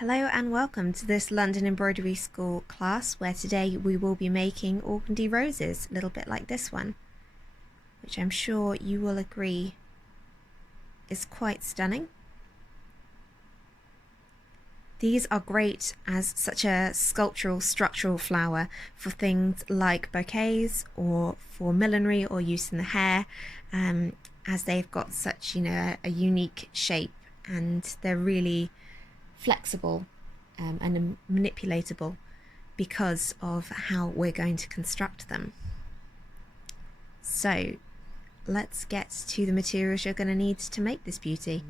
Hello and welcome to this London Embroidery School class where today we will be making organdy roses, a little bit like this one, which I'm sure you will agree is quite stunning. These are great as such a sculptural, structural flower for things like bouquets or for millinery or use in the hair, as they've got such, a unique shape and they're really flexible and manipulatable because of how we're going to construct them. So let's get to the materials you're going to need to make this beauty.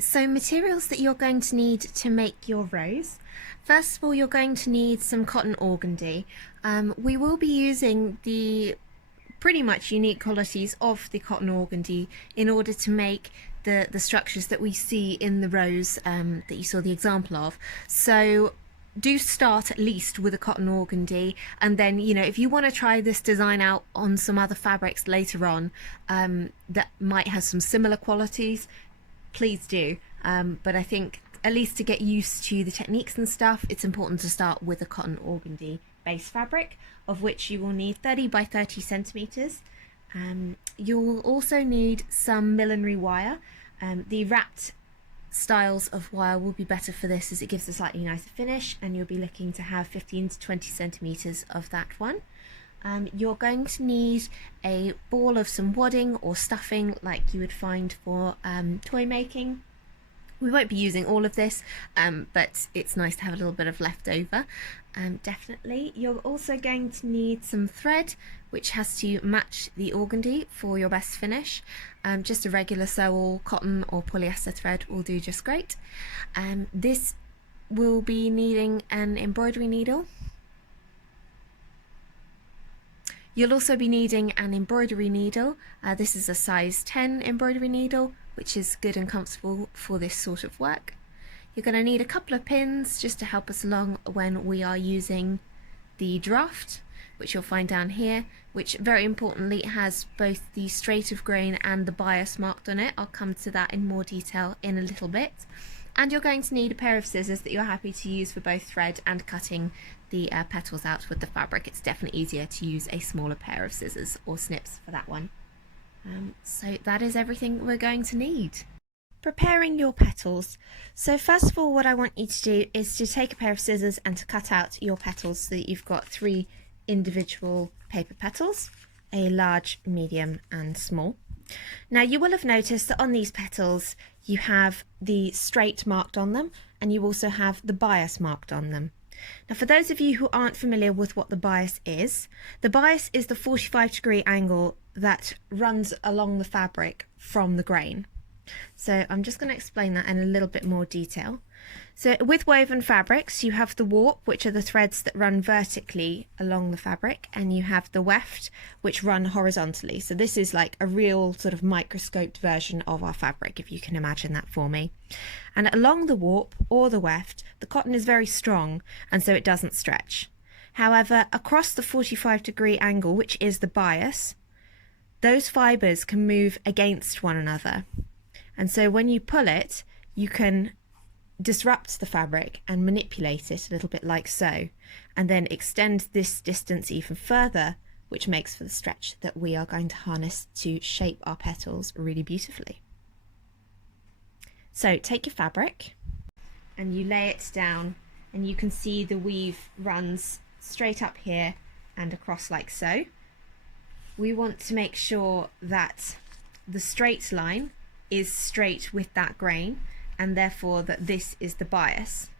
So materials that you're going to need to make your rose. First of all, you're going to need some cotton organdy. We will be using the pretty much unique qualities of the cotton organdy in order to make the structures that we see in the rose that you saw the example of. So do start at least with a cotton organdy, and then if you want to try this design out on some other fabrics later on that might have some similar qualities, please do, but I think at least to get used to the techniques and stuff, it's important to start with a cotton organdy base fabric, of which you will need 30 by 30 centimeters. You'll also need some millinery wire. The wrapped styles of wire will be better for this as it gives a slightly nicer finish, and you'll be looking to have 15 to 20 centimeters of that one. You're going to need a ball of some wadding or stuffing like you would find for toy making. We won't be using all of this, but it's nice to have a little bit of leftover. Definitely. You're also going to need some thread, which has to match the organdy for your best finish. Just a regular sew-all cotton or polyester thread will do just great. This will be needing an embroidery needle. You'll also be needing an embroidery needle. This is a size 10 embroidery needle, which is good and comfortable for this sort of work. You're going to need a couple of pins just to help us along when we are using the draft, which you'll find down here, which very importantly has both the straight of grain and the bias marked on it. I'll come to that in more detail in a little bit. And you're going to need a pair of scissors that you're happy to use for both thread and cutting the petals out with the fabric. It's definitely easier to use a smaller pair of scissors or snips for that one. So that is everything we're going to need. Preparing your petals. So first of all, what I want you to do is to take a pair of scissors and to cut out your petals so that you've got 3 individual paper petals, a large, medium and small. Now you will have noticed that on these petals you have the straight marked on them, and you also have the bias marked on them. Now for those of you who aren't familiar with what the bias is the 45-degree angle that runs along the fabric from the grain. So I'm just going to explain that in a little bit more detail. So with woven fabrics you have the warp, which are the threads that run vertically along the fabric, and you have the weft, which run horizontally. So this is like a real sort of microscoped version of our fabric, if you can imagine that for me. And along the warp or the weft, the cotton is very strong and so it doesn't stretch. However, across the 45-degree angle, which is the bias, those fibers can move against one another. And so when you pull it, you can disrupt the fabric and manipulate it a little bit like so, and then extend this distance even further, which makes for the stretch that we are going to harness to shape our petals really beautifully. So take your fabric and you lay it down, and you can see the weave runs straight up here and across like so. We want to make sure that the straight line is straight with that grain, and therefore that this is the bias.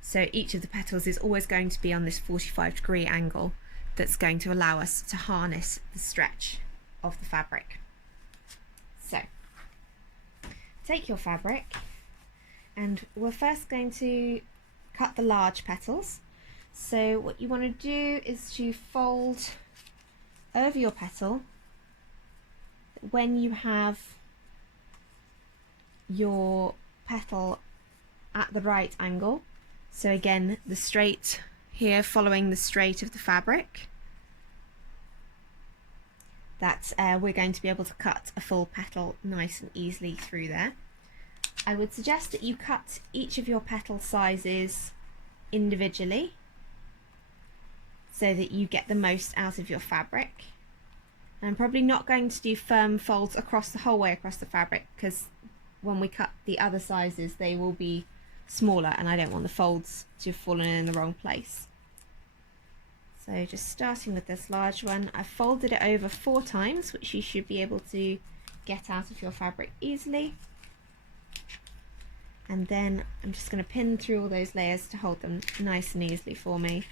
So each of the petals is always going to be on this 45-degree angle that's going to allow us to harness the stretch of the fabric. So take your fabric, and we're first going to cut the large petals. So what you want to do is to fold over your petal when you have your petal at the right angle, so again the straight here following the straight of the fabric, that we're going to be able to cut a full petal nice and easily through there. I would suggest that you cut each of your petal sizes individually so that you get the most out of your fabric. I'm probably not going to do firm folds across the whole way across the fabric, because when we cut the other sizes they will be smaller and I don't want the folds to have fallen in the wrong place. So just starting with this large one, I've folded it over 4 times, which you should be able to get out of your fabric easily. And then I'm just going to pin through all those layers to hold them nice and easily for me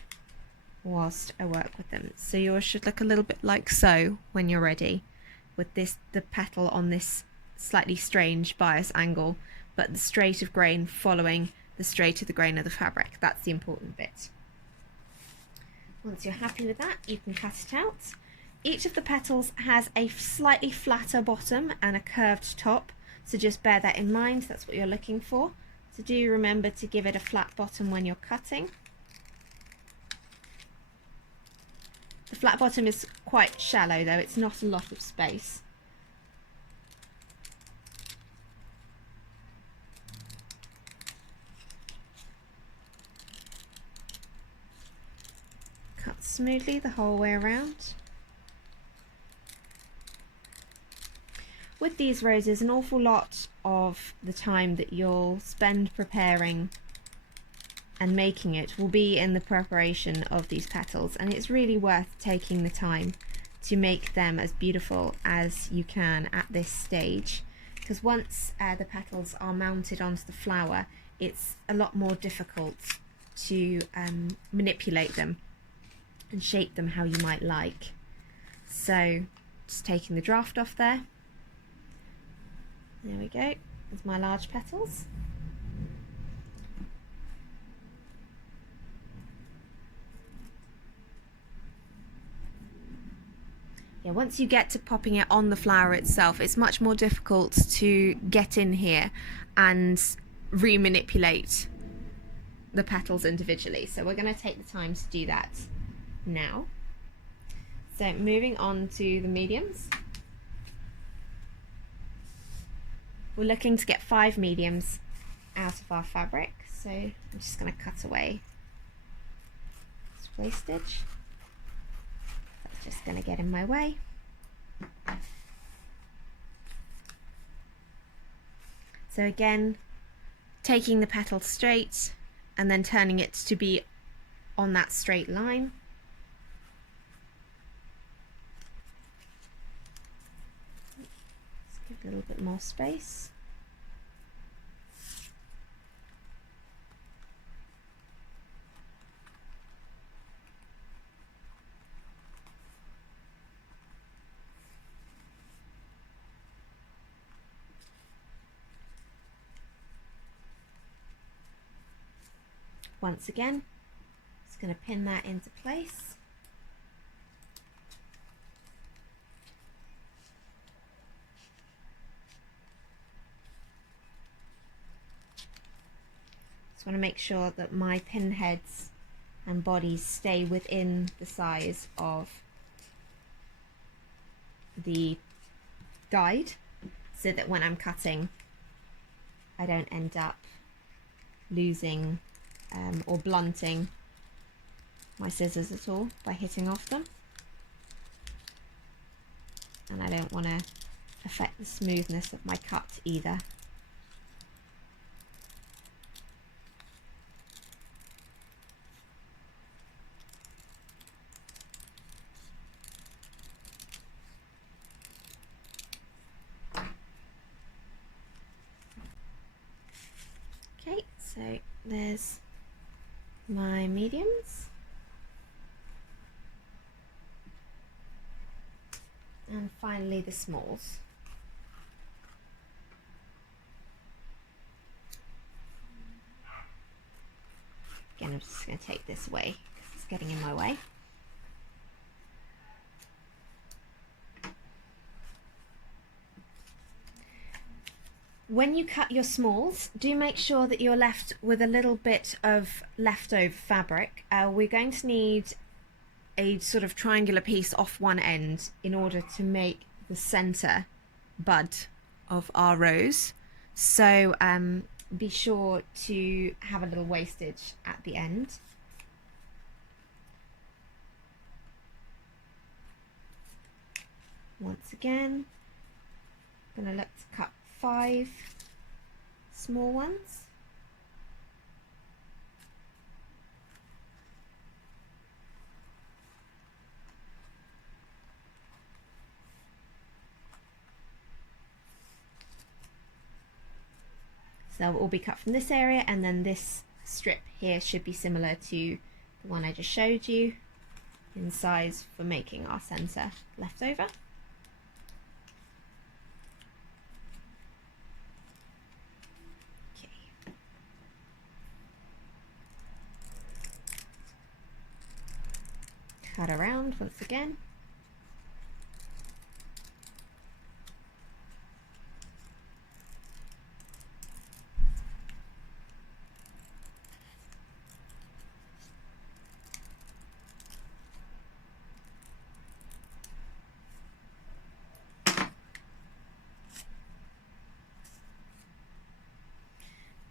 whilst I work with them. So yours should look a little bit like so when you're ready, with the petal on this slightly strange bias angle, but the straight of grain following the straight of the grain of the fabric. That's the important bit. Once you're happy with that, you can cut it out. Each of the petals has a slightly flatter bottom and a curved top, so just bear that in mind. That's what you're looking for. So do remember to give it a flat bottom when you're cutting. The flat bottom is quite shallow though, it's not a lot of space. Cut smoothly the whole way around. With these roses, an awful lot of the time that you'll spend preparing and making it will be in the preparation of these petals, and it's really worth taking the time to make them as beautiful as you can at this stage, because once the petals are mounted onto the flower, it's a lot more difficult to manipulate them and shape them how you might like. So just taking the draft off there. There we go, there's my large petals. Yeah, once you get to popping it on the flower itself, it's much more difficult to get in here and re-manipulate the petals individually. So we're going to take the time to do that now. So moving on to the mediums. We're looking to get 5 mediums out of our fabric. So I'm just going to cut away this wastage. Just going to get in my way. So again, taking the petal straight and then turning it to be on that straight line. Let's give a little bit more space. Once again, just going to pin that into place. Just want to make sure that my pin heads and bodies stay within the size of the guide, so that when I'm cutting I don't end up losing or blunting my scissors at all by hitting off them, and I don't want to affect the smoothness of my cut either. Okay, so there's my mediums, and finally the smalls. Again, I'm just going to take this away because it's getting in my way. When you cut your smalls, do make sure that you're left with a little bit of leftover fabric. We're going to need a sort of triangular piece off one end in order to make the center bud of our rose. So be sure to have a little wastage at the end. Once again, I'm going to look to cut 5 small ones. So it will be cut from this area, and then this strip here should be similar to the one I just showed you in size for making our center leftover. Okay. Cut around once again.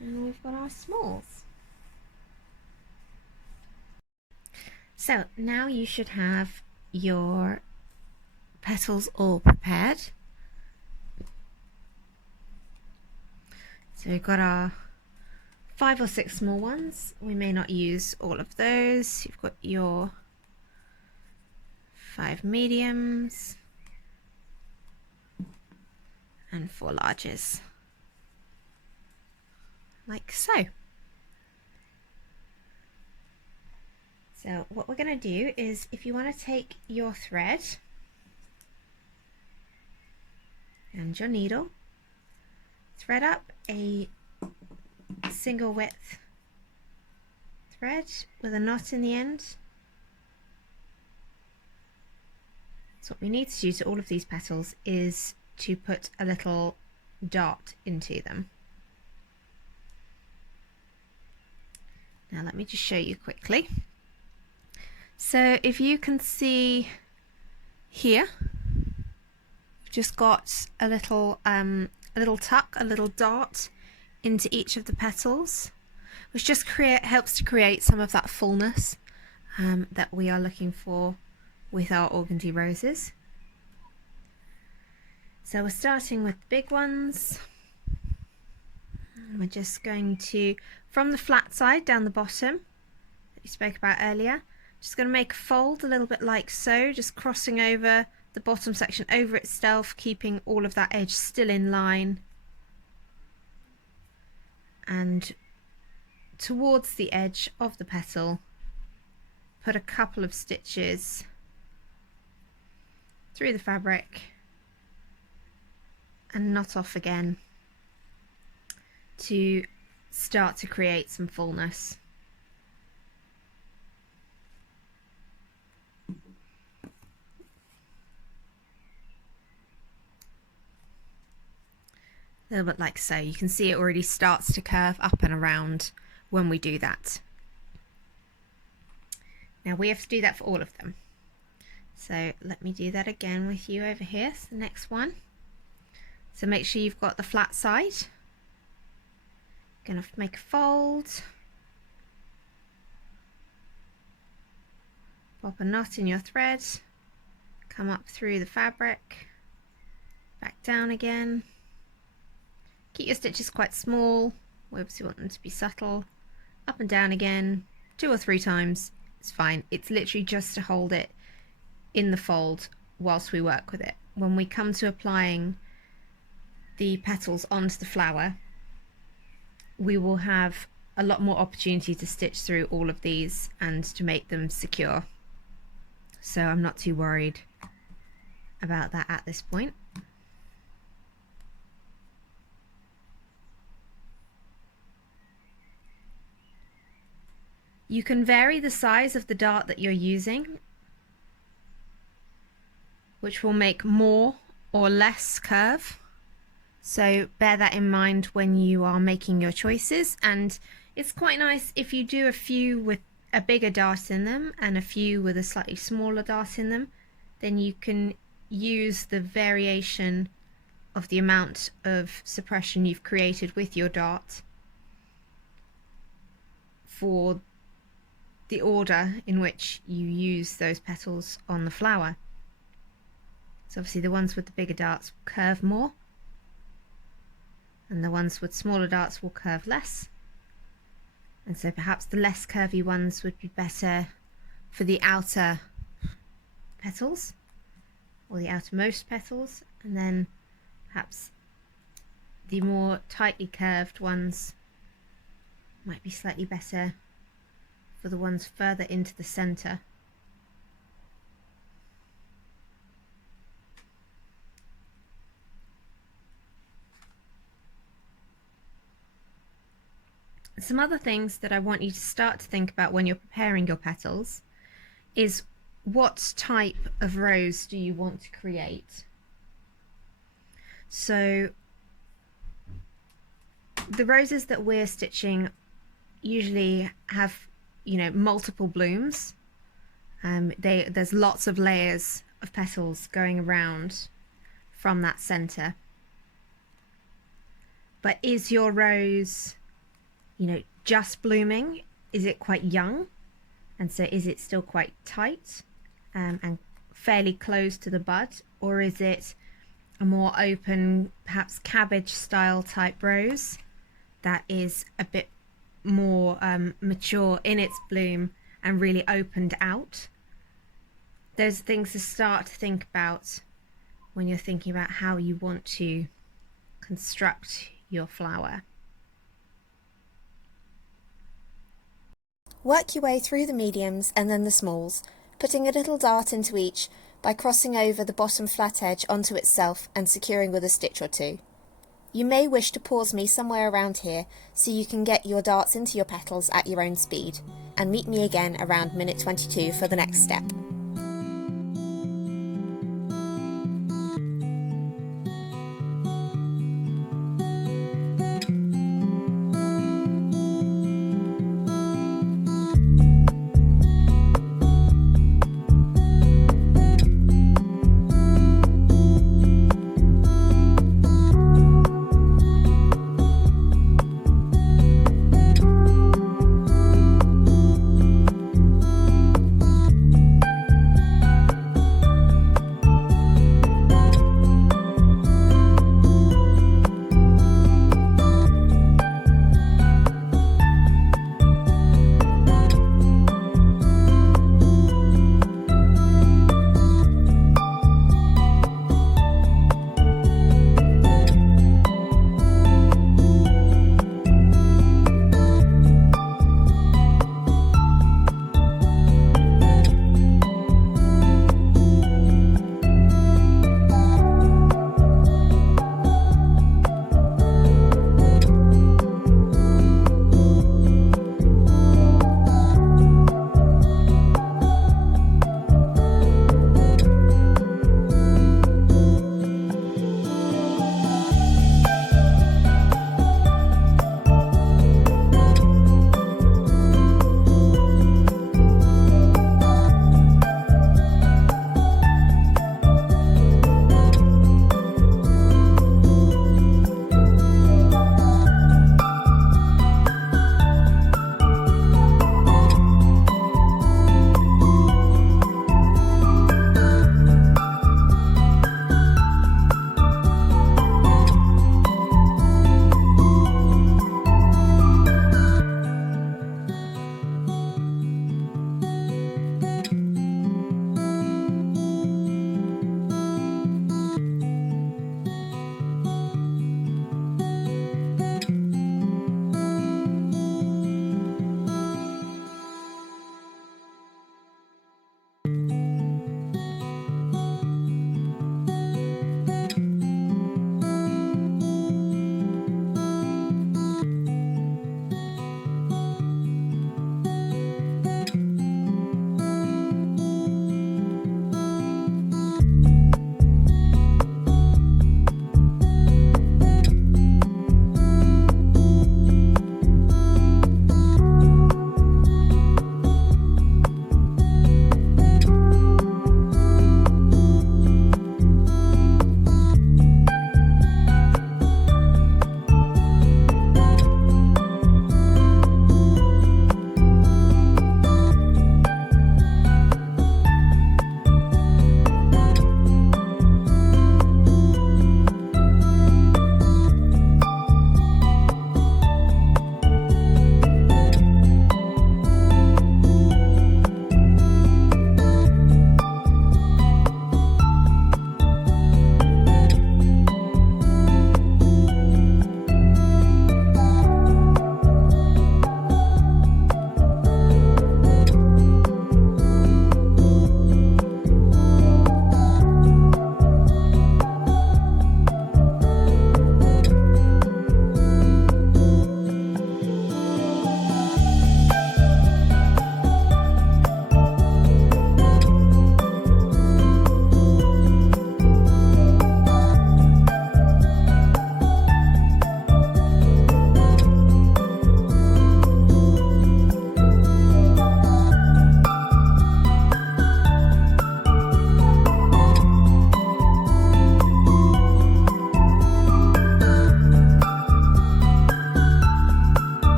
And we've got our smalls. So now you should have your petals all prepared. So we've got our 5 or 6 small ones. We may not use all of those. You've got your 5 mediums and 4 larges, like so. So what we're going to do is, if you want to take your thread and your needle, thread up a single width thread with a knot in the end. So what we need to do to all of these petals is to put a little dot into them. Now let me just show you quickly. So if you can see here, we've just got a little tuck, a little dot into each of the petals, which just helps to create some of that fullness that we are looking for with our organdy roses. So we're starting with the big ones. We're just going to, from the flat side down the bottom that we spoke about earlier, just going to make a fold a little bit like so, just crossing over the bottom section over itself, keeping all of that edge still in line, and towards the edge of the petal put a couple of stitches through the fabric and knot off again to start to create some fullness. A little bit like so. You can see it already starts to curve up and around when we do that. Now we have to do that for all of them. So let me do that again with you over here. So the next one. So make sure you've got the flat side. Gonna make a fold. Pop a knot in your thread. Come up through the fabric. Back down again. Keep your stitches quite small. We obviously want them to be subtle. Up and down again, 2 or 3 times. It's fine. It's literally just to hold it in the fold whilst we work with it. When we come to applying the petals onto the flower, we will have a lot more opportunity to stitch through all of these and to make them secure. So I'm not too worried about that at this point. You can vary the size of the dart that you're using, which will make more or less curve. So bear that in mind when you are making your choices, and it's quite nice if you do a few with a bigger dart in them and a few with a slightly smaller dart in them, then you can use the variation of the amount of suppression you've created with your dart for the order in which you use those petals on the flower. So obviously the ones with the bigger darts will curve more, and the ones with smaller darts will curve less. And so perhaps the less curvy ones would be better for the outer petals, or the outermost petals, and then perhaps the more tightly curved ones might be slightly better for the ones further into the center. Some other things that I want you to start to think about when you're preparing your petals is, what type of rose do you want to create? So the roses that we're stitching usually have, multiple blooms. There's lots of layers of petals going around from that center. But is your rose, just blooming? Is it quite young? And so is it still quite tight and fairly close to the bud? Or is it a more open, perhaps cabbage style type rose that is a bit more mature in its bloom and really opened out? Those are things to start to think about when you're thinking about how you want to construct your flower. Work your way through the mediums and then the smalls, putting a little dart into each by crossing over the bottom flat edge onto itself and securing with a stitch or two. You may wish to pause me somewhere around here so you can get your darts into your petals at your own speed, and meet me again around minute 22 for the next step.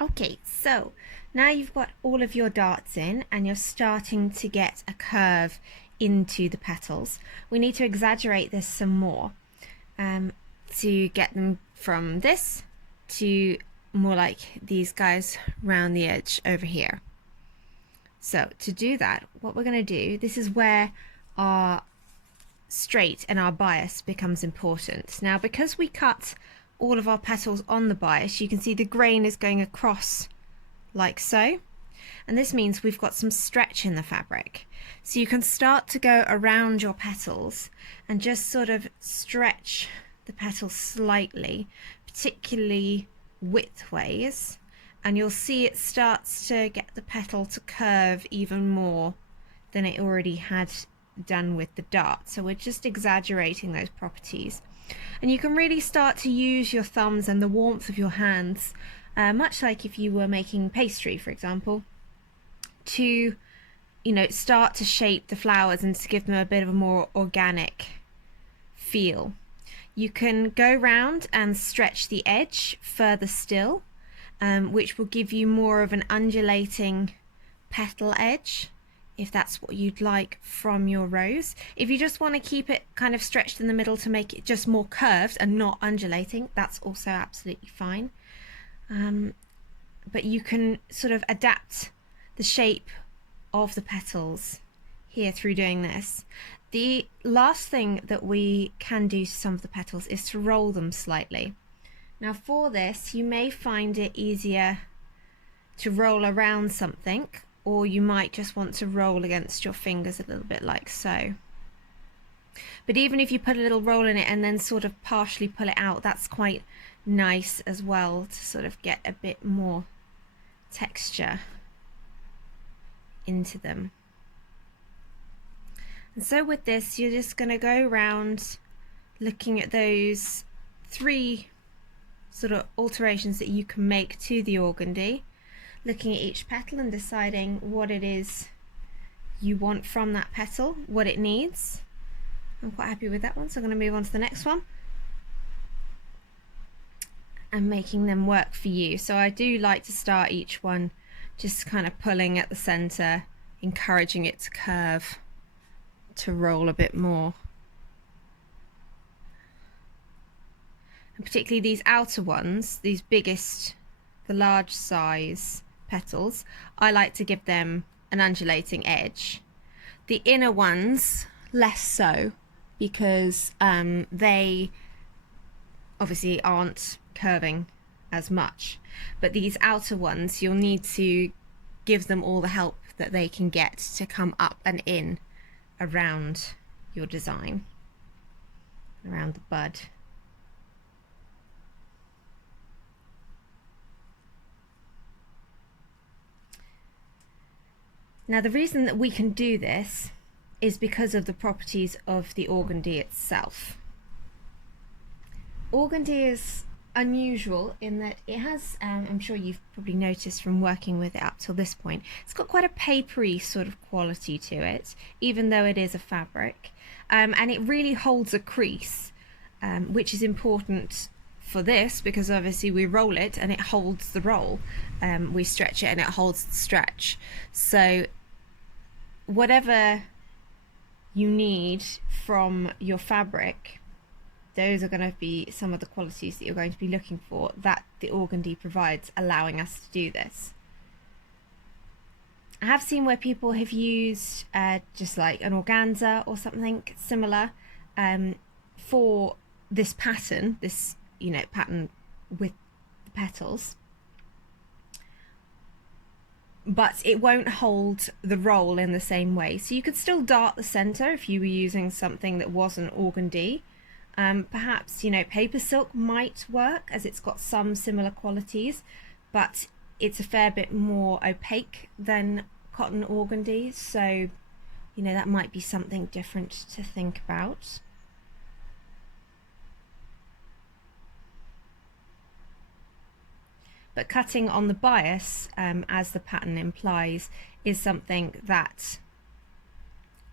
Okay, so now you've got all of your darts in and you're starting to get a curve into the petals. We need to exaggerate this some more to get them from this to more like these guys round the edge over here. So to do that, what we're going to do, this is where our straight and our bias becomes important. Now, because we cut all of our petals on the bias, you can see the grain is going across like so, and this means we've got some stretch in the fabric. So you can start to go around your petals and just sort of stretch the petals slightly, particularly widthways, and you'll see it starts to get the petal to curve even more than it already had done with the dart. So we're just exaggerating those properties, and you can really start to use your thumbs and the warmth of your hands, much like if you were making pastry, for example, to start to shape the flowers and to give them a bit of a more organic feel. You can go round and stretch the edge further still, which will give you more of an undulating petal edge, if that's what you'd like from your rose. If you just want to keep it kind of stretched in the middle to make it just more curved and not undulating, that's also absolutely fine. But you can sort of adapt the shape of the petals here through doing this. The last thing that we can do to some of the petals is to roll them slightly. Now for this, you may find it easier to roll around something, or you might just want to roll against your fingers a little bit like so. But even if you put a little roll in it and then sort of partially pull it out, that's quite nice as well to sort of get a bit more texture into them. And so with this, you're just going to go around looking at those 3 sort of alterations that you can make to the organdy, looking at each petal and deciding what it is you want from that petal, what it needs. I'm quite happy with that one, so I'm going to move on to the next one and making them work for you. So I do like to start each one just kind of pulling at the center, encouraging it to curve, to roll a bit more. And particularly these outer ones, these biggest, the large size petals, I like to give them an undulating edge. The inner ones, less so, because they obviously aren't curving as much. But these outer ones, you'll need to give them all the help that they can get to come up and in around your design, around the bud. Now the reason that we can do this is because of the properties of the organdy itself. Organdy is unusual in that it has, I'm sure you've probably noticed from working with it up till this point, it's got quite a papery sort of quality to it, even though it is a fabric, and it really holds a crease, which is important for this because obviously we roll it and it holds the roll, we stretch it and it holds the stretch. So whatever you need from your fabric, those are going to be some of the qualities that you're going to be looking for that the organdy provides, allowing us to do this. I have seen where people have used just like an organza or something similar for this pattern, this pattern with the petals, but it won't hold the roll in the same way. So you could still dart the center if you were using something that wasn't organdy. Perhaps paper silk might work as it's got some similar qualities, but it's a fair bit more opaque than cotton organdy, so that might be something different to think about. But cutting on the bias, as the pattern implies, is something that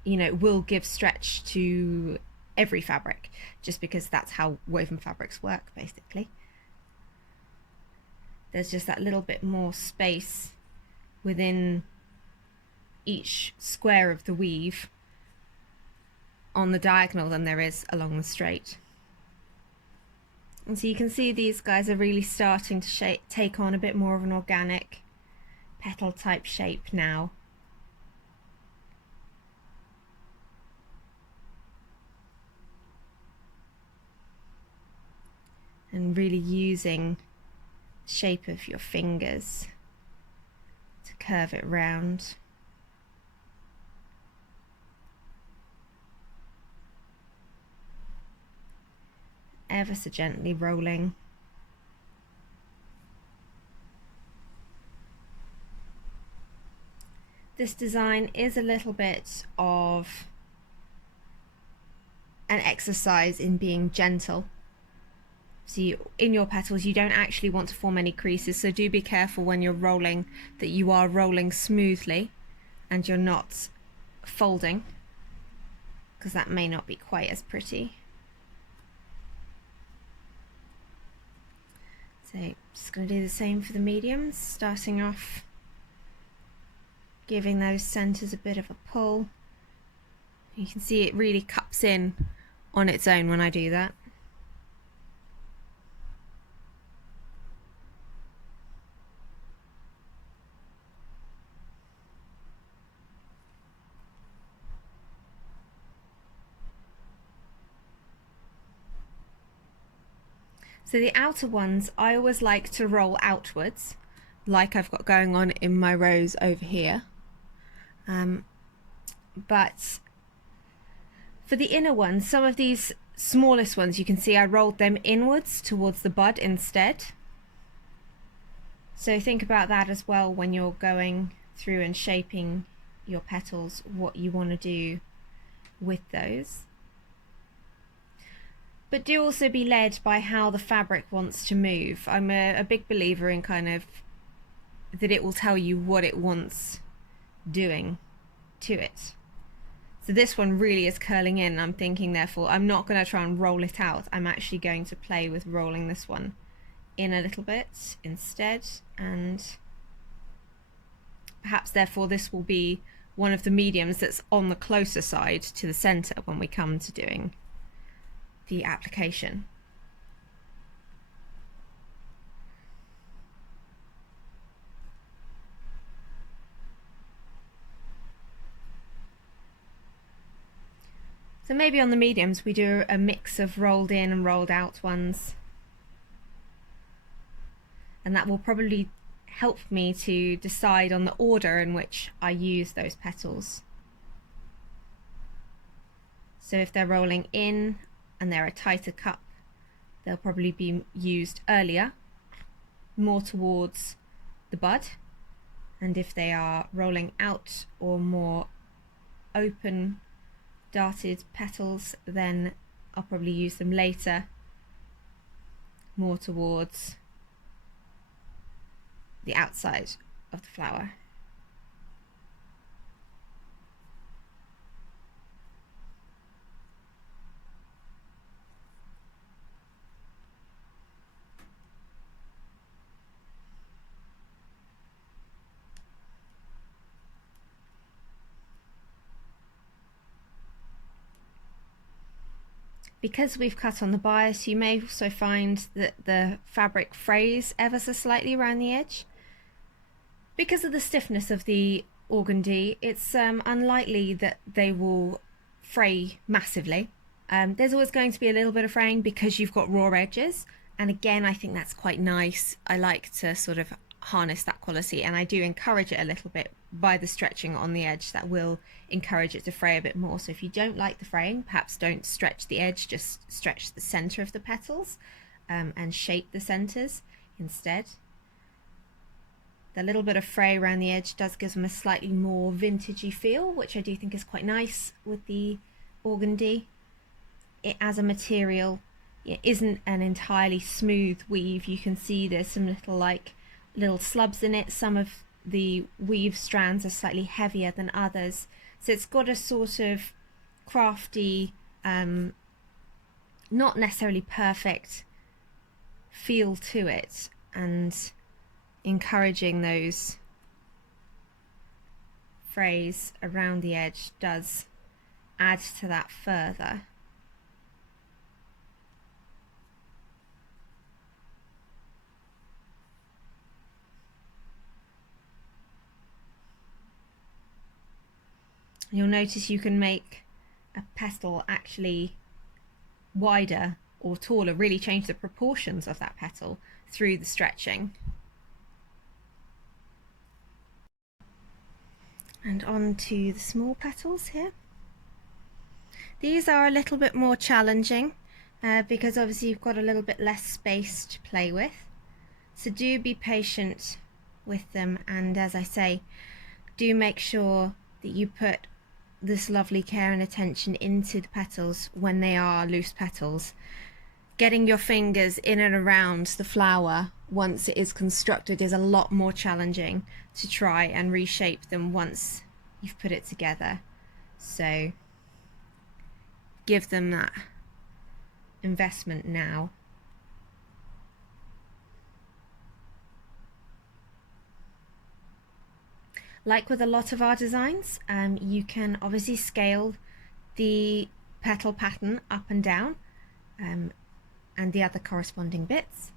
will give stretch to every fabric, just because that's how woven fabrics work, basically. there's just that little bit more space within each square of the weave on the diagonal than there is along the straight. And so you can see these guys are really starting to take on a bit more of an organic petal type shape now. And really using the shape of your fingers to curve it round. Ever so gently rolling. This design is a little bit of an exercise in being gentle. So in your petals you don't actually want to form any creases, so do be careful when you're rolling that you are rolling smoothly and you're not folding, because that may not be quite as pretty. So just going to do the same for the mediums, starting off giving those centres a bit of a pull. You can see it really cups in on its own when I do that. So the outer ones I always like to roll outwards, like I've got going on in my rose over here. But for the inner ones, some of these smallest ones, you can see I rolled them inwards towards the bud instead. So think about that as well when you're going through and shaping your petals, what you want to do with those. But do also be led by how the fabric wants to move. I'm a big believer in kind of that it will tell you what it wants doing to it. So this one really is curling in. I'm thinking therefore I'm not going to try and roll it out. I'm actually going to play with rolling this one in a little bit instead, and perhaps therefore this will be one of the mediums that's on the closer side to the center when we come to doing the application. So maybe on the mediums we do a mix of rolled in and rolled out ones, and that will probably help me to decide on the order in which I use those petals. So if they're rolling in and they're a tighter cup, they'll probably be used earlier, more towards the bud. And if they are rolling out or more open darted petals, then I'll probably use them later, more towards the outside of the flower. Because we've cut on the bias, you may also find that the fabric frays ever so slightly around the edge. Because of the stiffness of the organdie, it's unlikely that they will fray massively. There's always going to be a little bit of fraying because you've got raw edges, and again I think that's quite nice. I like to sort of harness that quality, and I do encourage it a little bit by the stretching on the edge. That will encourage it to fray a bit more. So if you don't like the fraying, perhaps don't stretch the edge, just stretch the center of the petals and shape the centers instead. The little bit of fray around the edge does give them a slightly more vintagey feel, which I do think is quite nice with the organdie. It as a material, it isn't an entirely smooth weave. You can see there's some little slubs in it. Some of the weave strands are slightly heavier than others, so it's got a sort of crafty, not necessarily perfect feel to it, and encouraging those frays around the edge does add to that further. You'll notice you can make a petal actually wider or taller, really change the proportions of that petal through the stretching. And on to the small petals here. These are a little bit more challenging because obviously you've got a little bit less space to play with. So do be patient with them, and as I say, do make sure that you put this lovely care and attention into the petals when they are loose petals. Getting your fingers in and around the flower once it is constructed is a lot more challenging to try and reshape them once you've put it together. So give them that investment now. Like with a lot of our designs, you can obviously scale the petal pattern up and down and the other corresponding bits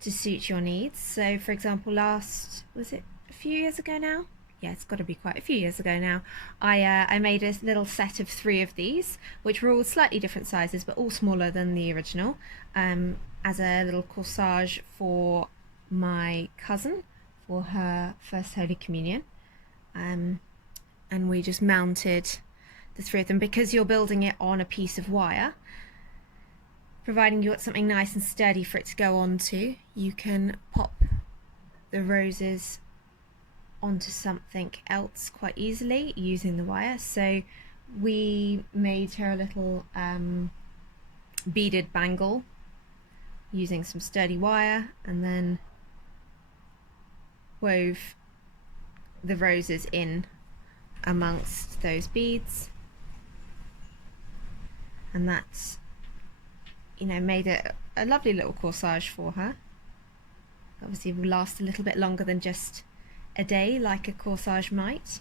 to suit your needs. So for example, was it a few years ago now? Yeah, it's got to be quite a few years ago now. I made a little set of 3 of these, which were all slightly different sizes, but all smaller than the original, as a little corsage for my cousin for her first Holy Communion. And we just mounted the 3 of them because you're building it on a piece of wire. Providing you got something nice and sturdy for it to go onto, you can pop the roses onto something else quite easily using the wire. So we made her a little beaded bangle using some sturdy wire, and then wove the roses in amongst those beads, and that's, you know, made it a lovely little corsage for her. Obviously it will last a little bit longer than just a day like a corsage might.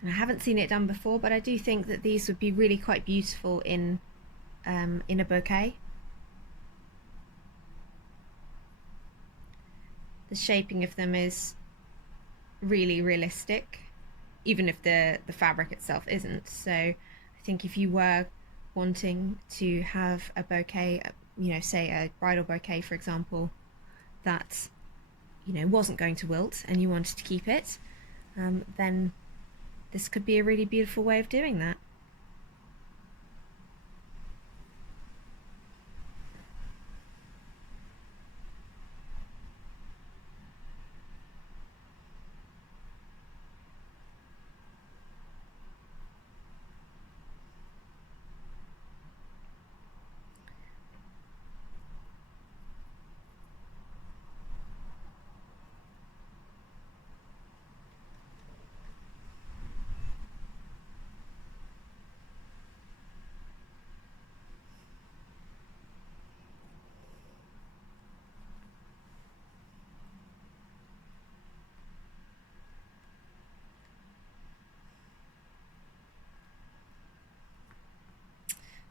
And I haven't seen it done before, but I do think that these would be really quite beautiful in a bouquet. The shaping of them is really realistic, even if the fabric itself isn't. So I think if you were wanting to have a bouquet, you know, say a bridal bouquet for example, that, you know, wasn't going to wilt and you wanted to keep it, then this could be a really beautiful way of doing that.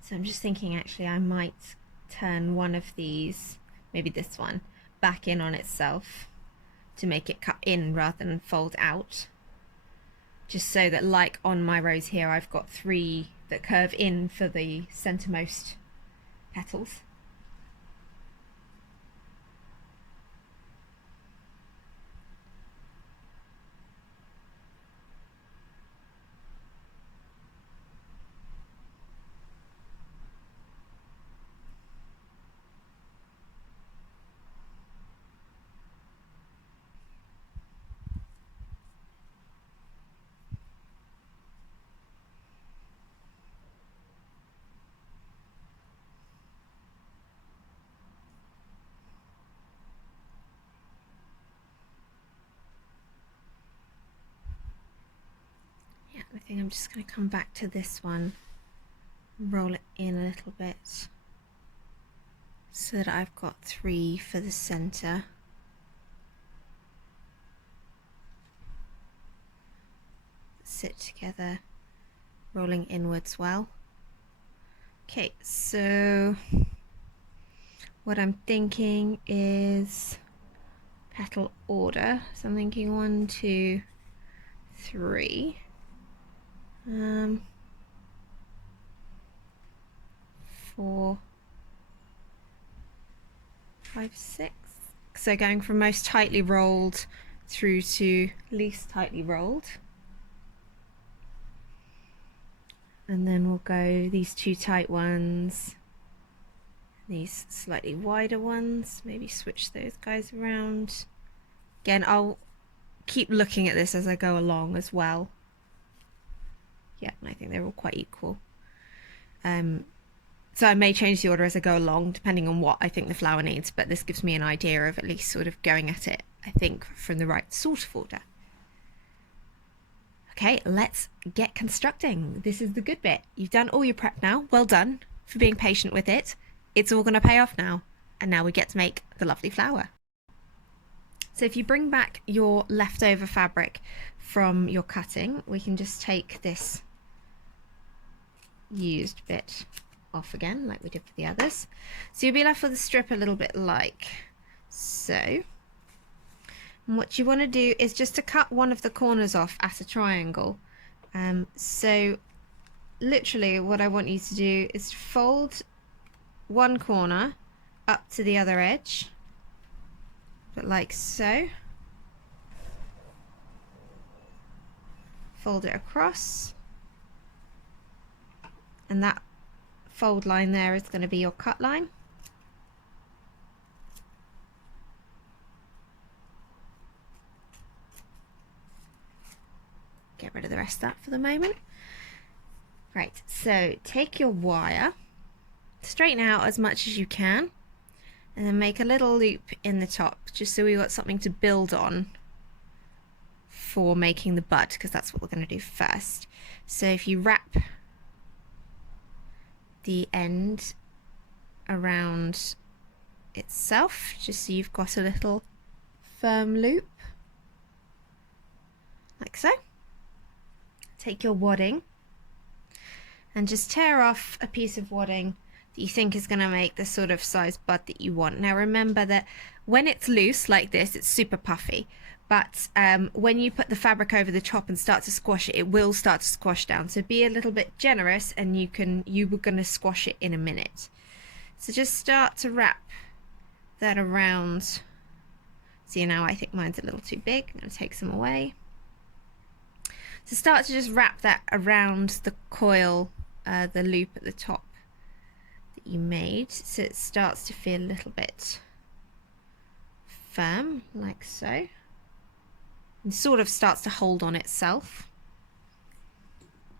So I'm just thinking actually I might turn one of these, maybe this one, back in on itself to make it cut in rather than fold out. Just so that, like on my rose here, I've got 3 that curve in for the centermost petals. think I'm just going to come back to this one, roll it in a little bit so that I've got 3 for the center. Sit together, rolling inwards well. Okay, so what I'm thinking is petal order. So I'm thinking 1, 2, 3. 4, 5, 6. So going from most tightly rolled through to least tightly rolled. And then we'll go these 2 tight ones, these slightly wider ones, maybe switch those guys around. Again, I'll keep looking at this as I go along as well. Yeah, I think they're all quite equal. So I may change the order as I go along, depending on what I think the flower needs, but this gives me an idea of at least sort of going at it, I think, from the right sort of order. Okay, let's get constructing. This is the good bit. You've done all your prep now. Well done for being patient with it. It's all going to pay off now. And now we get to make the lovely flower. So if you bring back your leftover fabric from your cutting, we can just take this used bit off again, like we did for the others. So you'll be left with a strip a little bit like so. And what you want to do is just to cut one of the corners off at a triangle. So literally what I want you to do is to fold one corner up to the other edge, but like so. Fold it across, and that fold line there is going to be your cut line. Get rid of the rest of that for the moment. Right, so take your wire, straighten out as much as you can, and then make a little loop in the top, just so we've got something to build on for making the bud, because that's what we're going to do first. So if you wrap the end around itself, just so you've got a little firm loop, like so. Take your wadding and just tear off a piece of wadding that you think is going to make the sort of size bud that you want. Now remember that when it's loose like this, it's super puffy, but when you put the fabric over the top and start to squash it, it will start to squash down. So be a little bit generous, and you were going to squash it in a minute. So just start to wrap that around. See, now I think mine's a little too big. I'm going to take some away. So start to just wrap that around the coil, the loop at the top that you made, so it starts to feel a little bit firm, like so. And sort of starts to hold on itself.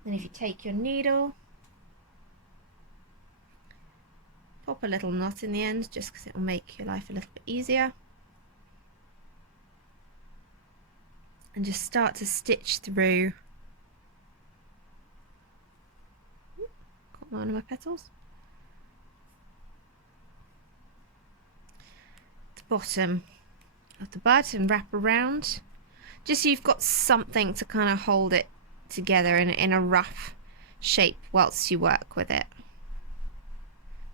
Then if you take your needle, pop a little knot in the end, just because it will make your life a little bit easier. And just start to stitch through. Got one of my petals. The bottom of the bud and wrap around. Just so you've got something to kind of hold it together in a rough shape whilst you work with it.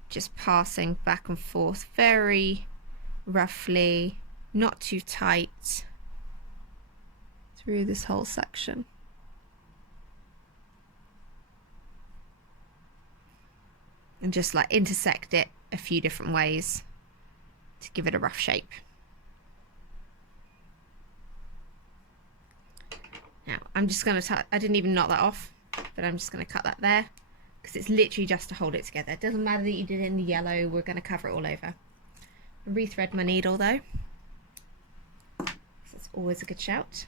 Just passing back and forth very roughly, not too tight, through this whole section. And just like intersect it a few different ways to give it a rough shape. Now I'm just going to I didn't even knot that off, but I'm just going to cut that there because it's literally just to hold it together. It doesn't matter that you did it in the yellow, we're going to cover it all over. I'll rethread my needle though, so it's always a good shout.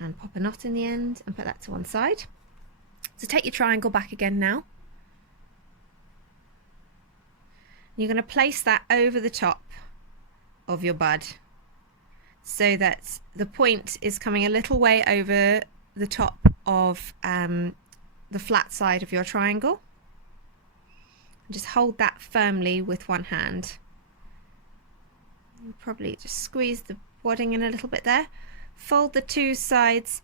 And pop a knot in the end and put that to one side. So take your triangle back again now. You're going to place that over the top of your bud so that the point is coming a little way over the top of the flat side of your triangle. Just hold that firmly with one hand. Probably just squeeze the wadding in a little bit there. Fold the two sides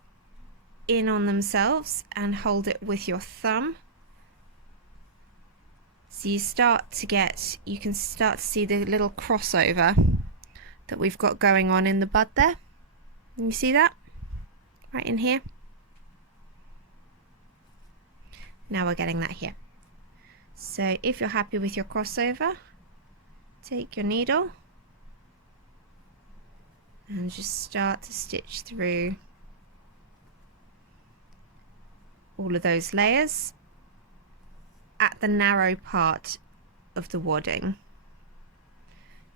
in on themselves and hold it with your thumb. So you can start to see the little crossover that we've got going on in the bud there. Can you see that? Right in here. Now we're getting that here. So if you're happy with your crossover, take your needle and just start to stitch through all of those layers at the narrow part of the wadding,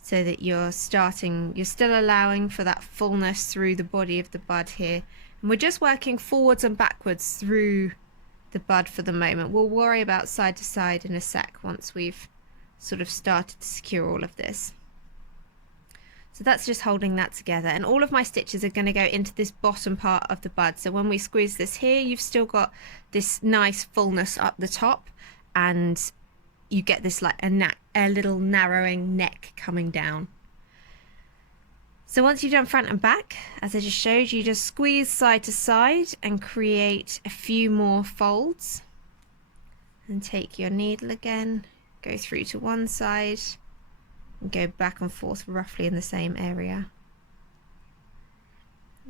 so that you're still allowing for that fullness through the body of the bud here. And we're just working forwards and backwards through the bud for the moment. We'll worry about side to side in a sec once we've sort of started to secure all of this. So that's just holding that together, and all of my stitches are going to go into this bottom part of the bud. So when we squeeze this here, you've still got this nice fullness up the top, and you get this like a little narrowing neck coming down. So once you've done front and back, as I just showed you, just squeeze side to side and create a few more folds, and take your needle again, go through to one side and go back and forth roughly in the same area.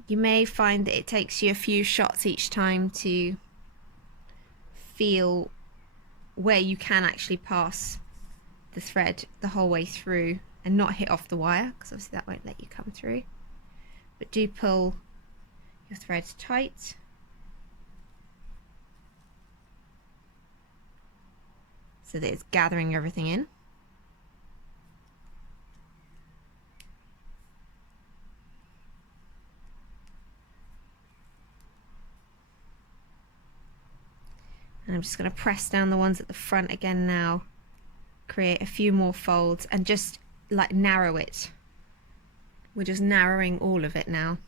You may find that it takes you a few shots each time to feel where you can actually pass the thread the whole way through and not hit off the wire, because obviously that won't let you come through. But do pull your thread tight. So that it's gathering everything in. And I'm just going to press down the ones at the front again now, create a few more folds and just like narrow it. We're just narrowing all of it now.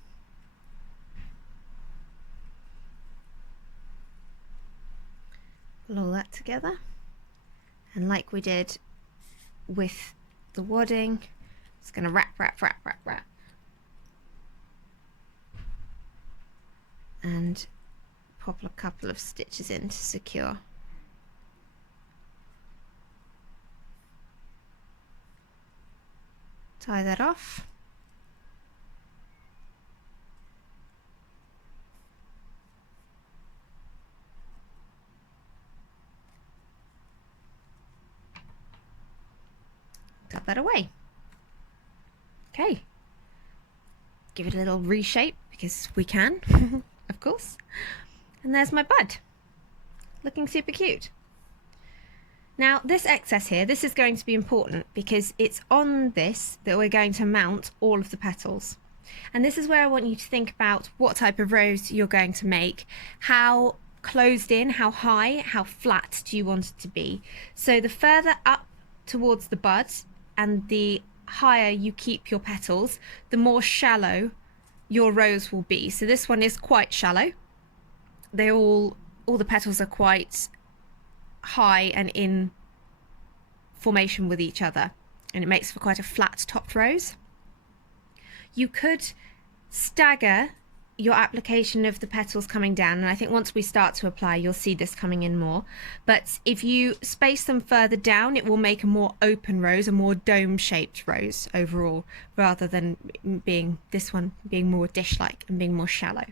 Pull all that together, and like we did with the wadding, it's going to wrap and pop a couple of stitches in to secure. Tie that off. Tuck that away. Okay. Give it a little reshape because we can, of course. And there's my bud, looking super cute. Now this excess here, this is going to be important because it's on this that we're going to mount all of the petals. And this is where I want you to think about what type of rose you're going to make, how closed in, how high, how flat do you want it to be. So the further up towards the bud and the higher you keep your petals, the more shallow your rose will be. So this one is quite shallow. All the petals are quite high and in formation with each other, and it makes for quite a flat topped rose. You could stagger your application of the petals coming down, and I think once we start to apply you'll see this coming in more, but if you space them further down it will make a more open rose, a more dome shaped rose overall, rather than being this one being more dish-like and being more shallow.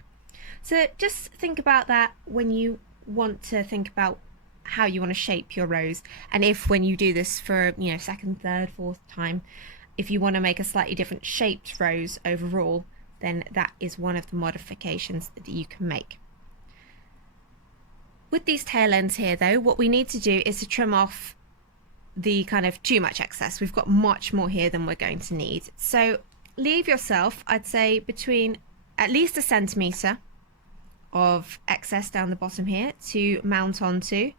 So just think about that when you want to think about how you want to shape your rose, and if when you do this for second, third, fourth time, if you want to make a slightly different shaped rose overall, then that is one of the modifications that you can make. With these tail ends here though, what we need to do is to trim off the kind of too much excess. We've got much more here than we're going to need. So leave yourself, I'd say, between at least 1 centimetre of excess down the bottom here to mount onto,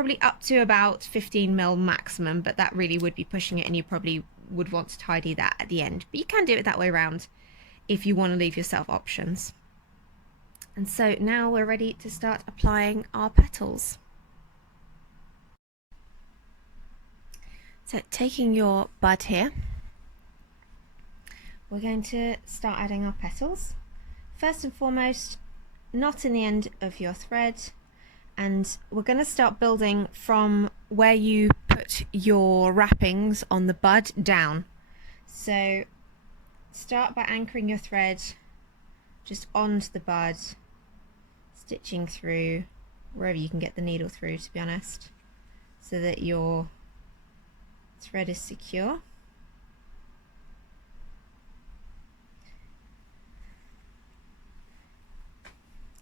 probably up to about 15 mil maximum, but that really would be pushing it, and you probably would want to tidy that at the end. But you can do it that way around if you want to leave yourself options. And so now we're ready to start applying our petals. So taking your bud here, we're going to start adding our petals. First and foremost, knot in the end of your thread, and we're going to start building from where you put your wrappings on the bud down. So start by anchoring your thread just onto the bud, stitching through wherever you can get the needle through, to be honest, so that your thread is secure.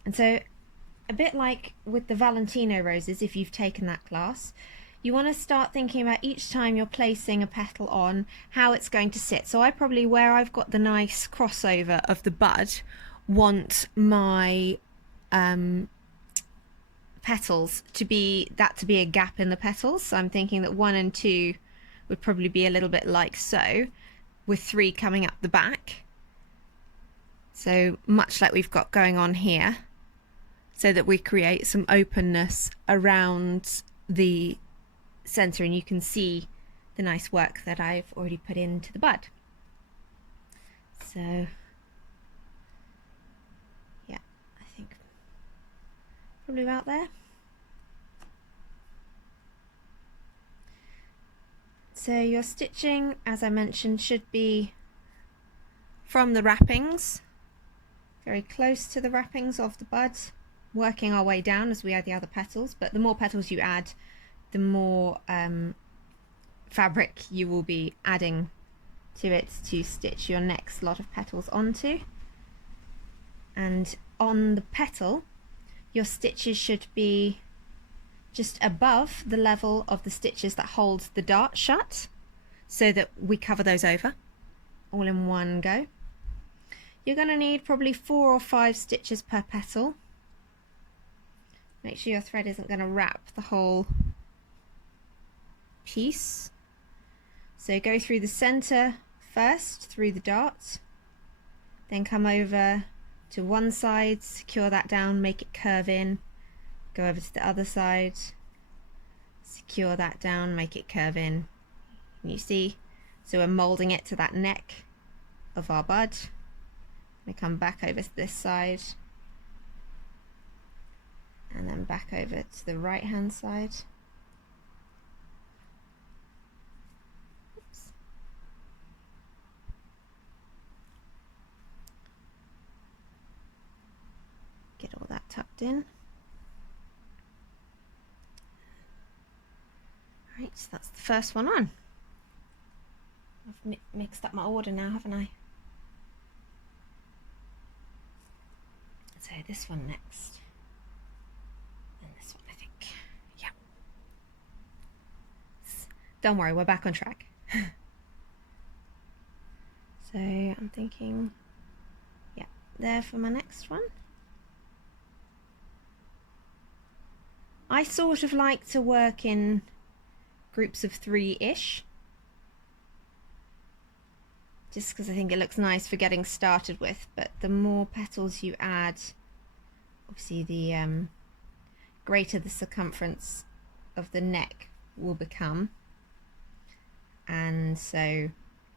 And so, a bit like with the Valentino roses, if you've taken that class, you want to start thinking about each time you're placing a petal on how it's going to sit. So I probably, where I've got the nice crossover of the bud, want my petals to be a gap in the petals. So I'm thinking that 1 and 2 would probably be a little bit like so, with 3 coming up the back. So much like we've got going on here, so that we create some openness around the center, and you can see the nice work that I've already put into the bud. So yeah, I think probably about there. So your stitching, as I mentioned, should be from the wrappings, very close to the wrappings of the bud, working our way down as we add the other petals. But the more petals you add, the more fabric you will be adding to it to stitch your next lot of petals onto. And on the petal, your stitches should be just above the level of the stitches that hold the dart shut, so that we cover those over all in one go. You're going to need probably 4 or 5 stitches per petal. Make sure your thread isn't going to wrap the whole piece. So go through the center first, through the dot, then come over to one side, secure that down, make it curve in, go over to the other side, secure that down, make it curve in. And you see, so we're molding it to that neck of our bud. We come back over to this side, and then back over to the right hand side. Oops. Get all that tucked in. Right, so that's the first one on. I've mixed up my order now, haven't I? So this one next. And this one, I think. Yeah. Don't worry, we're back on track. So I'm thinking, yeah, there for my next one. I sort of like to work in groups of 3-ish, just because I think it looks nice for getting started with. But the more petals you add, obviously the greater the circumference of the neck will become, and so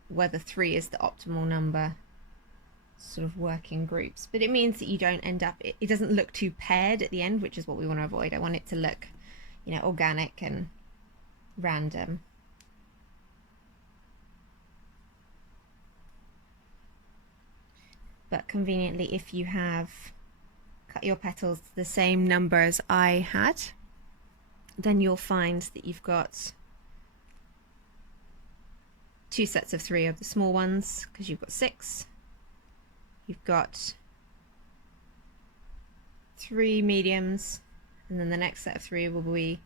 whether 3 is the optimal number, sort of work in groups. But it means that you don't end up, it doesn't look too paired at the end, which is what we want to avoid. I want it to look, you know, organic and random. But conveniently, if you have cut your petals the same number as I had, then you'll find that you've got 2 sets of 3 of the small ones, because you've got 6. You've got 3 mediums, and then the next set of 3 will be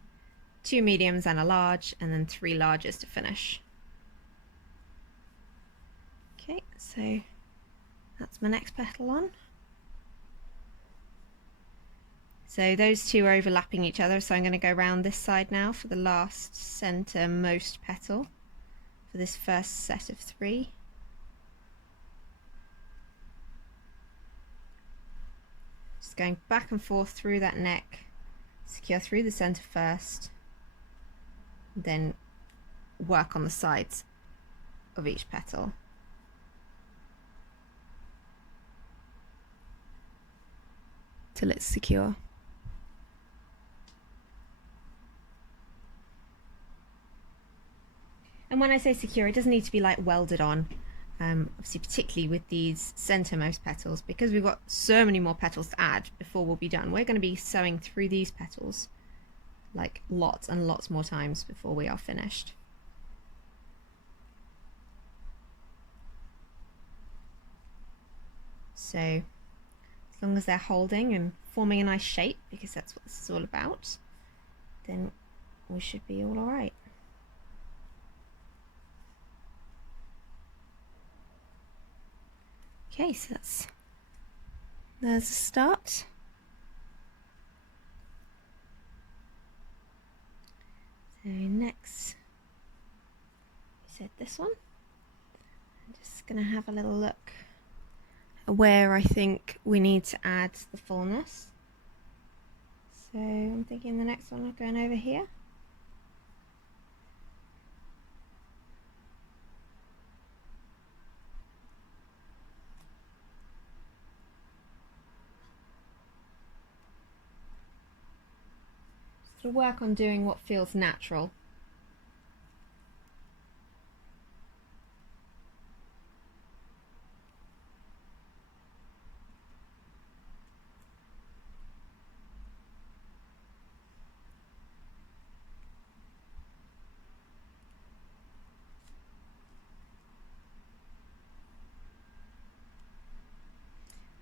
2 mediums and a large, and then 3 larges to finish. Okay, so that's my next petal on. So those two are overlapping each other, so I'm going to go around this side now for the last centremost petal for this first set of 3. Just going back and forth through that neck, secure through the centre first, then work on the sides of each petal. Till it's secure. And when I say secure, it doesn't need to be like welded on. Obviously, particularly with these centremost petals, because we've got so many more petals to add before we'll be done. We're going to be sewing through these petals like lots and lots more times before we are finished. So as long as they're holding and forming a nice shape, because that's what this is all about, then we should be all right. Okay, so there's a start. So next, we said this one. I'm just going to have a little look at where I think we need to add the fullness. So I'm thinking the next one, I'm going over here. To work on doing what feels natural.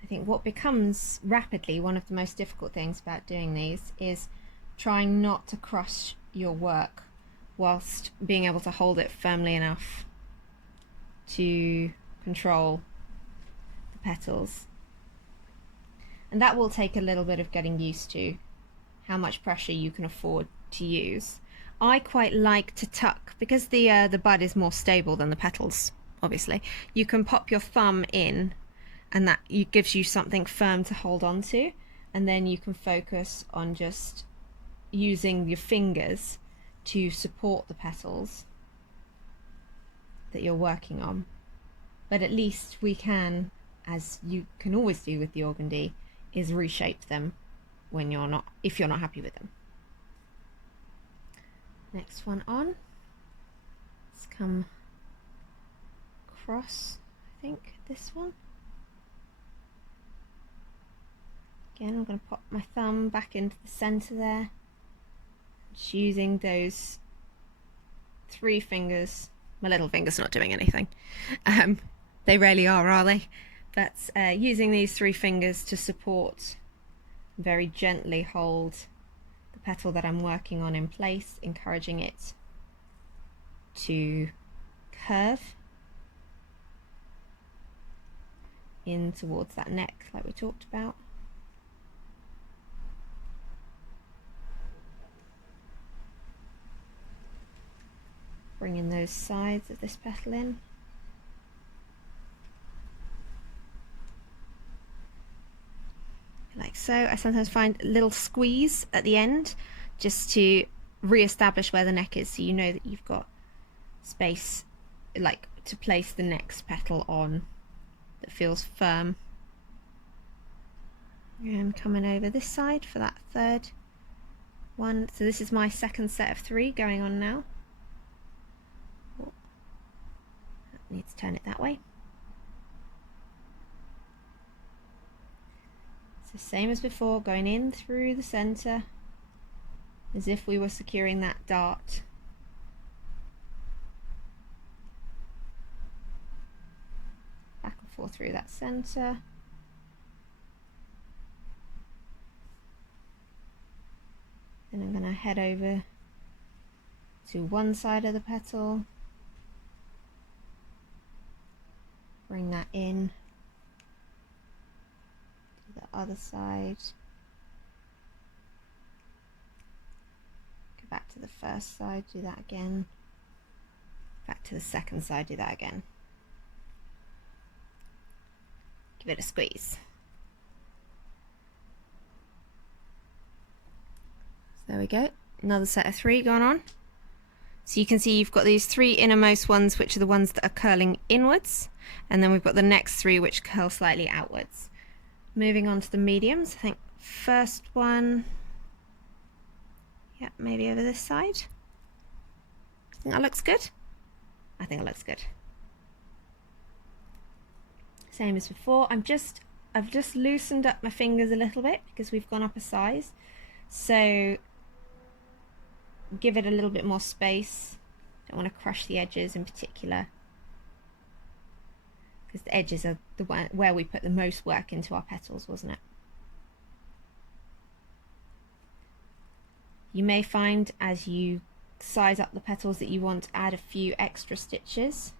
I think what becomes rapidly one of the most difficult things about doing these is trying not to crush your work whilst being able to hold it firmly enough to control the petals. And that will take a little bit of getting used to, how much pressure you can afford to use. I quite like to tuck, because the bud is more stable than the petals, obviously. You can pop your thumb in and that gives you something firm to hold on to, and then you can focus on just using your fingers to support the petals that you're working on. But at least we can, as you can always do with the organdie, is reshape them when if you're not happy with them. Next one on. Let's come across, I think, this one. Again, I'm going to pop my thumb back into the centre there. Just using those 3 fingers. My little finger's not doing anything. They rarely are they? But using these 3 fingers to support, very gently hold the petal that I'm working on in place, encouraging it to curve in towards that neck like we talked about. Bringing those sides of this petal in. Like so. I sometimes find a little squeeze at the end just to re-establish where the neck is, so you know that you've got space like to place the next petal on that feels firm. And coming over this side for that 3rd one. So this is my second set of 3 going on now. Need to turn it that way. So same as before, going in through the centre as if we were securing that dart. Back and forth through that centre. Then I'm going to head over to one side of the petal. Bring that in to the other side. back to the first side, do that again. Back to the second side, do that again. Give it a squeeze. So there we go. Another set of 3 going on. So you can see you've got these 3 innermost ones, which are the ones that are curling inwards, and then we've got the next 3 which curl slightly outwards. Moving on to the mediums, I think first one, yeah, maybe over this side. I think that looks good. I think it looks good. Same as before. I've just loosened up my fingers a little bit because we've gone up a size. So give it a little bit more space. Don't want to crush the edges in particular, because the edges are the one where we put the most work into our petals, wasn't it? You may find as you size up the petals that you want to add a few extra stitches,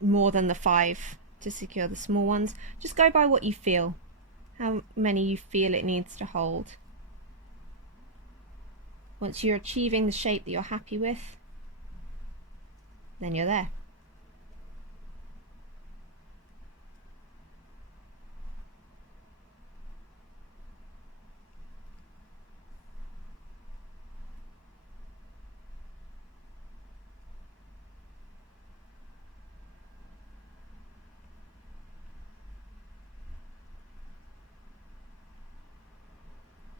more than the 5 to secure the small ones. Just go by what you feel, how many you feel it needs to hold. Once you're achieving the shape that you're happy with, then you're there.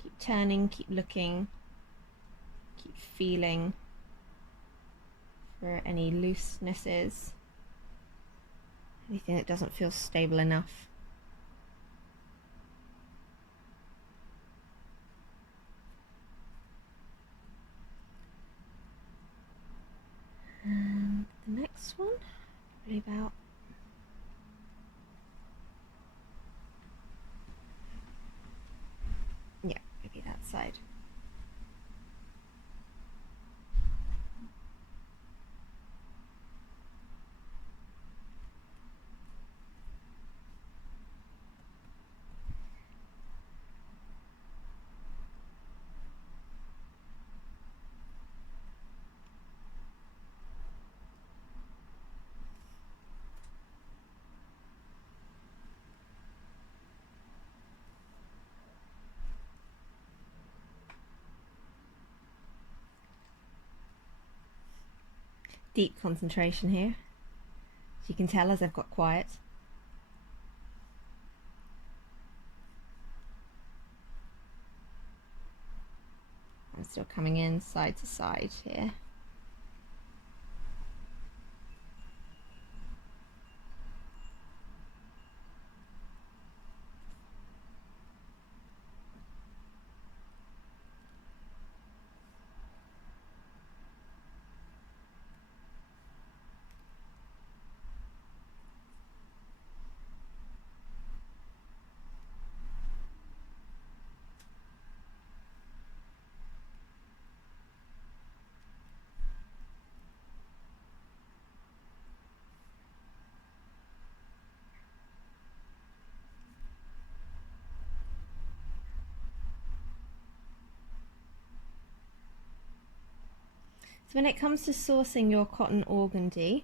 Keep turning, keep looking, keep feeling for any loosenesses, anything that doesn't feel stable enough. And the next one, probably about maybe that side. Deep concentration here, as you can tell as I've got quiet. I'm still coming in side to side here. So when it comes to sourcing your cotton organdie,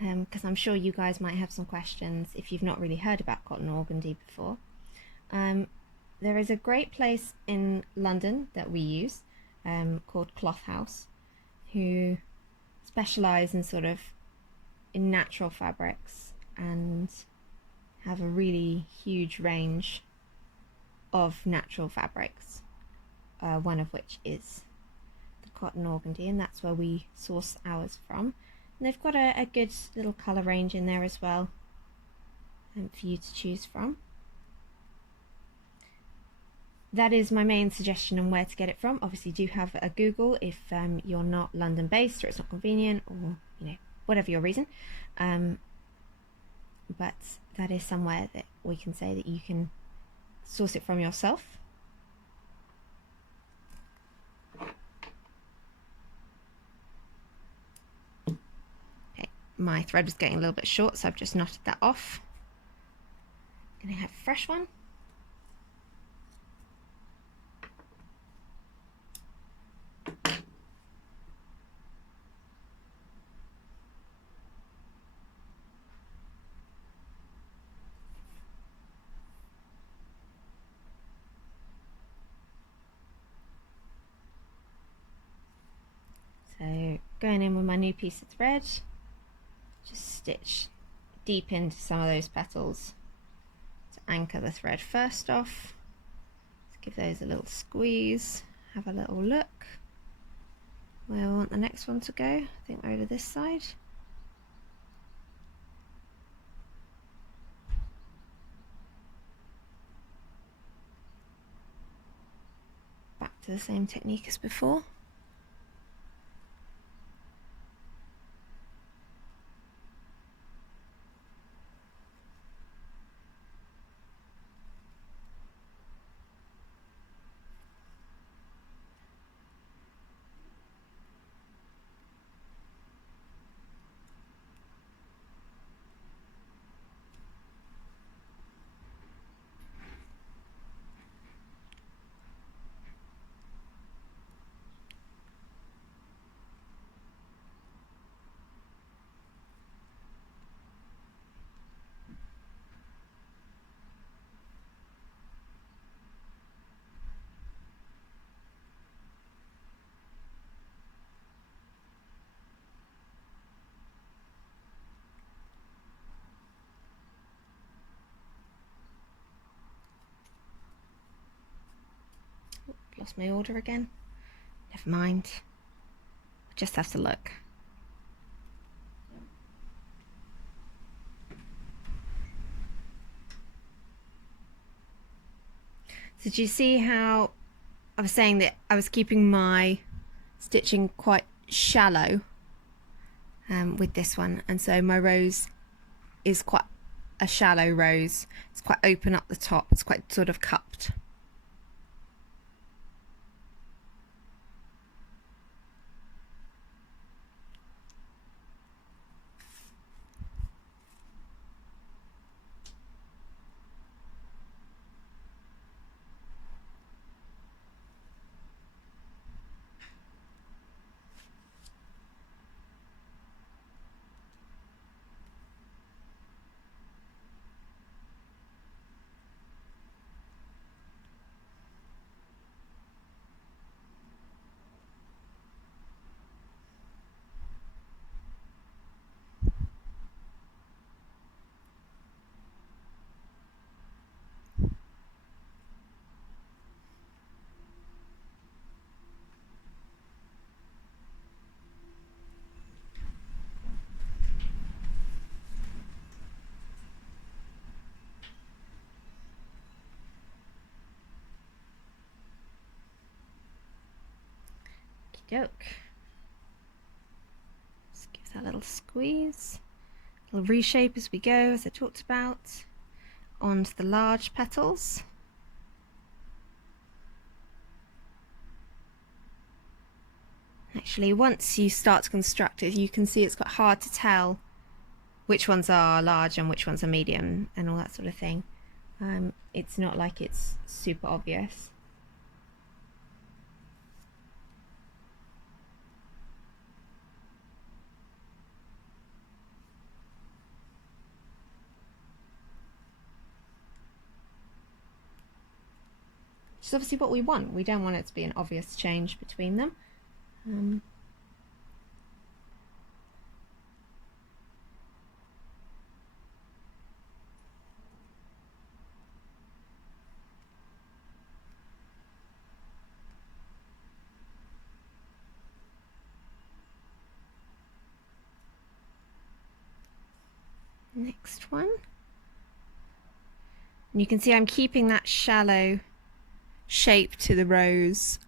because I'm sure you guys might have some questions if you've not really heard about cotton organdie before, there is a great place in London that we use called Cloth House, who specialise in in natural fabrics and have a really huge range of natural fabrics, one of which is cotton organdie, and that's where we source ours from. And they've got a good little colour range in there as well for you to choose from. That is my main suggestion on where to get it from. Obviously do have a Google if you're not London based or it's not convenient, or whatever your reason, but that is somewhere that we can say that you can source it from yourself. My thread was getting a little bit short, so I've just knotted that off. I'm going to have a fresh one. going in with my new piece of thread, just stitch deep into some of those petals to anchor the thread first off. Let's give those a little squeeze, have a little look where I want the next one to go. I think over this side. Back to the same technique as before. Lost my order again. Never mind. I just have to look. So do you see how I was saying that I was keeping my stitching quite shallow with this one, and so my rose is quite a shallow rose. It's quite open up the top. It's quite sort of cupped. Doke. Just give that a little squeeze, a little reshape as we go, as I talked about, onto the large petals. Actually, once you start to construct it, you can see it's quite hard to tell which ones are large and which ones are medium and all that sort of thing. It's not like it's super obvious. Which is obviously what we want. We don't want it to be an obvious change between them. Next one. And you can see I'm keeping that shallow shape to the rose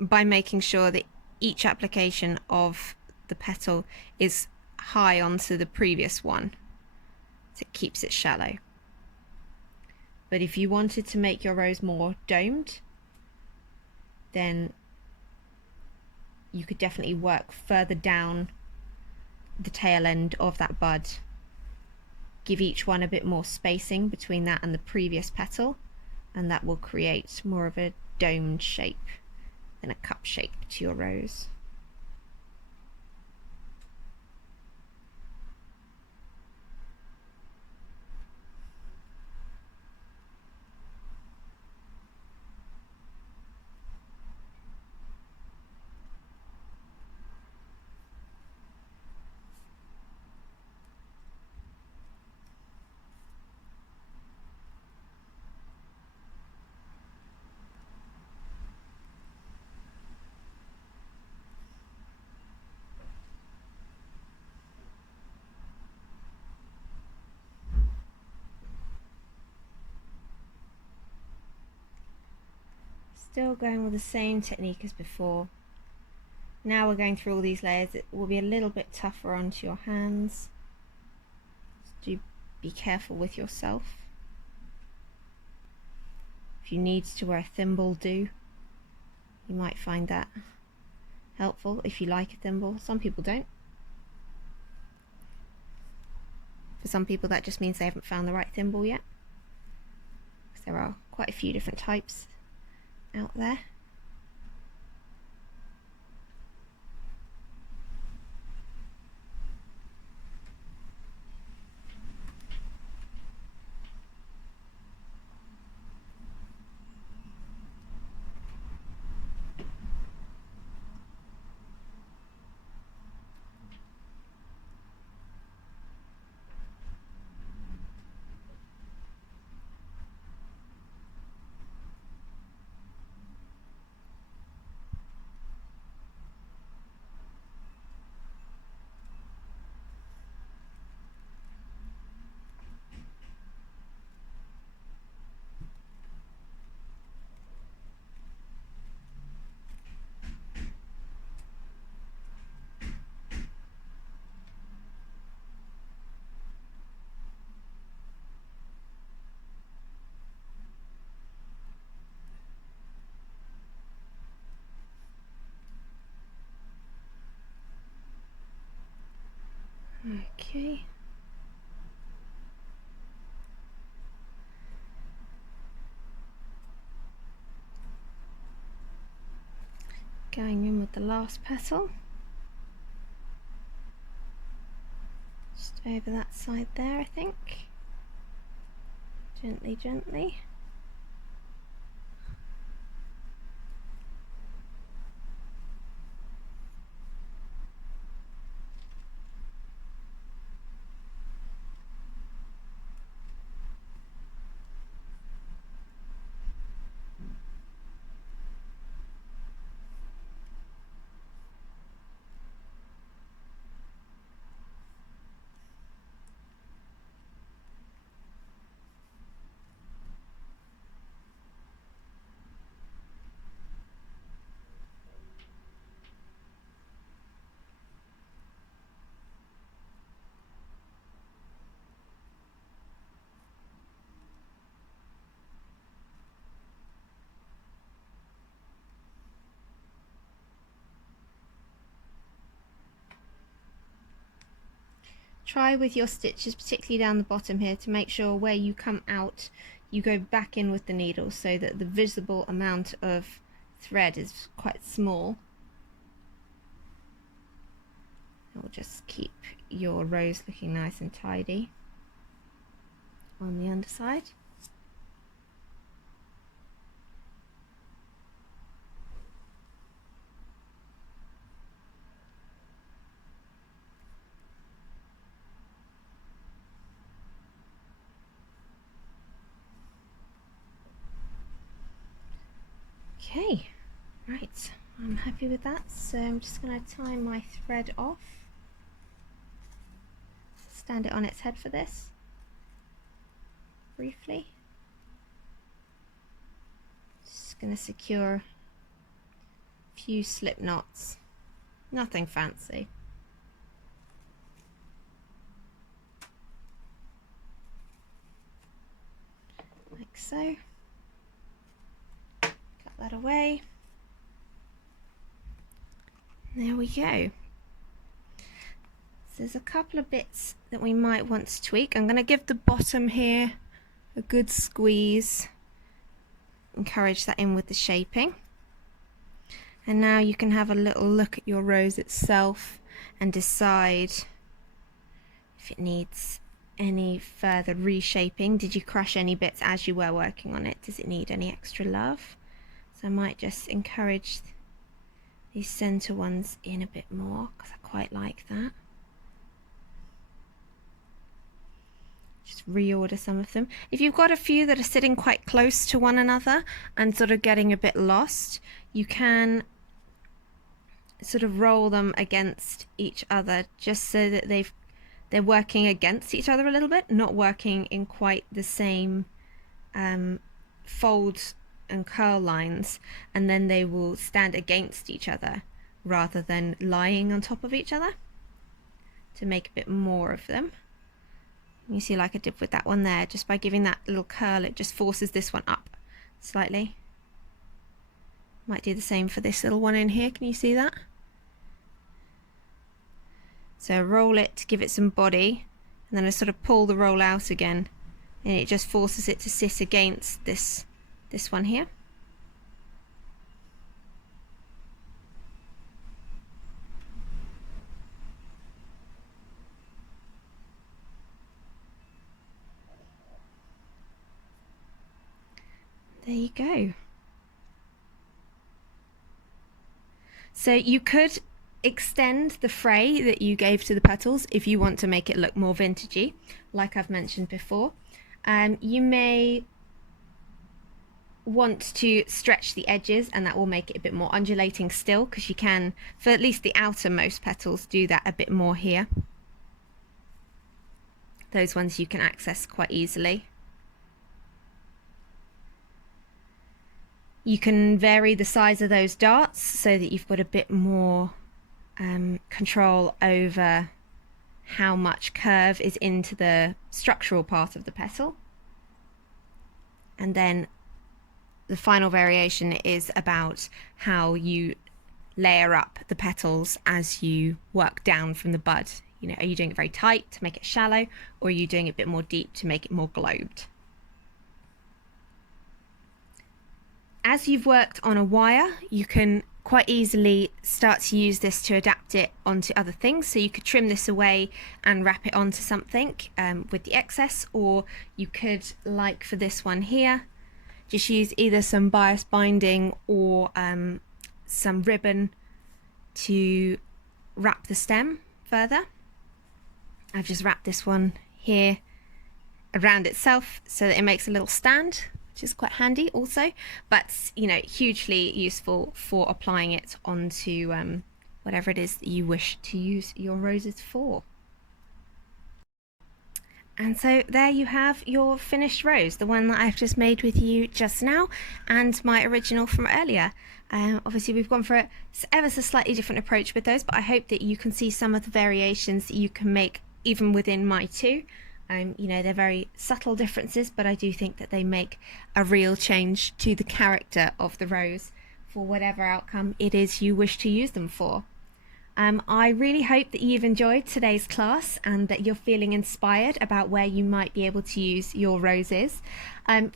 by making sure that each application of the petal is high onto the previous one, so it keeps it shallow. But if you wanted to make your rose more domed, then you could definitely work further down the tail end of that bud, give each one a bit more spacing between that and the previous petal, and that will create more of a domed shape than a cup shape to your rose. Still going with the same technique as before. Now we're going through all these layers. It will be a little bit tougher onto your hands. Just do be careful with yourself. If you need to wear a thimble, do. You might find that helpful if you like a thimble. Some people don't. For some people that just means they haven't found the right thimble yet, because there are quite a few different types out there. Okay. Going in with the last petal. Just over that side there, I think. Gently, gently. Try with your stitches, particularly down the bottom here, to make sure where you come out you go back in with the needle so that the visible amount of thread is quite small. It will just keep your rose looking nice and tidy on the underside. Okay, right, I'm happy with that, so I'm just going to tie my thread off, stand it on its head for this, briefly. Just going to secure a few slip knots, nothing fancy. Like so. That away. There we go. So there's a couple of bits that we might want to tweak. I'm going to give the bottom here a good squeeze, encourage that in with the shaping. And now you can have a little look at your rose itself and decide if it needs any further reshaping. Did you crush any bits as you were working on it? Does it need any extra love? So I might just encourage these center ones in a bit more because I quite like that. Just reorder some of them. If you've got a few that are sitting quite close to one another and sort of getting a bit lost, you can sort of roll them against each other just so that they're working against each other a little bit, not working in quite the same fold and curl lines, and then they will stand against each other rather than lying on top of each other to make a bit more of them. You see, like I did with that one there, just by giving that little curl, it just forces this one up slightly. Might do the same for this little one in here. Can you see that? So roll it, give it some body, and then I sort of pull the roll out again, and it just forces it to sit against this one here. There you go. So you could extend the fray that you gave to the petals if you want to make it look more vintagey, like I've mentioned before. You may want to stretch the edges, and that will make it a bit more undulating still, because you can, for at least the outermost petals, do that a bit more here. Those ones you can access quite easily. You can vary the size of those darts so that you've got a bit more control over how much curve is into the structural part of the petal. And then the final variation is about how you layer up the petals as you work down from the bud. You know, are you doing it very tight to make it shallow, or are you doing it a bit more deep to make it more globed? As you've worked on a wire, you can quite easily start to use this to adapt it onto other things. So you could trim this away and wrap it onto something with the excess, or you could, like for this one here, just use either some bias binding or some ribbon to wrap the stem further. I've just wrapped this one here around itself so that it makes a little stand, which is quite handy also, but you know, hugely useful for applying it onto whatever it is that you wish to use your roses for. And so there you have your finished rose, the one that I've just made with you just now, and my original from earlier. Obviously we've gone for a ever so slightly different approach with those, but I hope that you can see some of the variations that you can make even within my two. You know, they're very subtle differences, but I do think that they make a real change to the character of the rose for whatever outcome it is you wish to use them for. I really hope that you've enjoyed today's class and that you're feeling inspired about where you might be able to use your roses.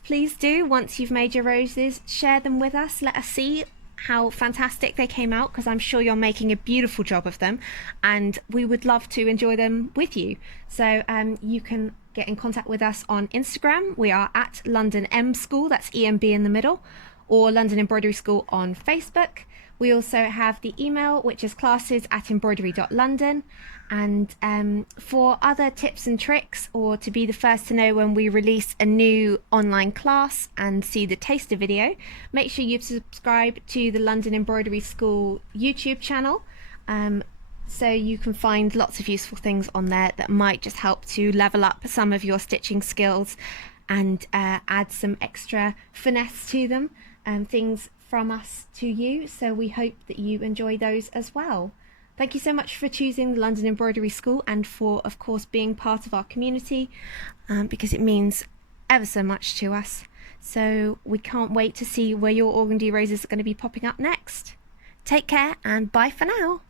Please do, once you've made your roses, share them with us. Let us see how fantastic they came out, because I'm sure you're making a beautiful job of them, and we would love to enjoy them with you. So you can get in contact with us on Instagram. We are at London M School, that's EMB in the middle, or London Embroidery School on Facebook. We also have the email, which is classes@embroidery.london. And for other tips and tricks, or to be the first to know when we release a new online class and see the taster video, make sure you subscribe to the London Embroidery School YouTube channel. So you can find lots of useful things on there that might just help to level up some of your stitching skills and add some extra finesse to them, things from us to you. So we hope that you enjoy those as well. Thank you so much for choosing the London Embroidery School, and for, of course, being part of our community, because it means ever so much to us. So we can't wait to see where your Organdie roses are going to be popping up next. Take care, and bye for now.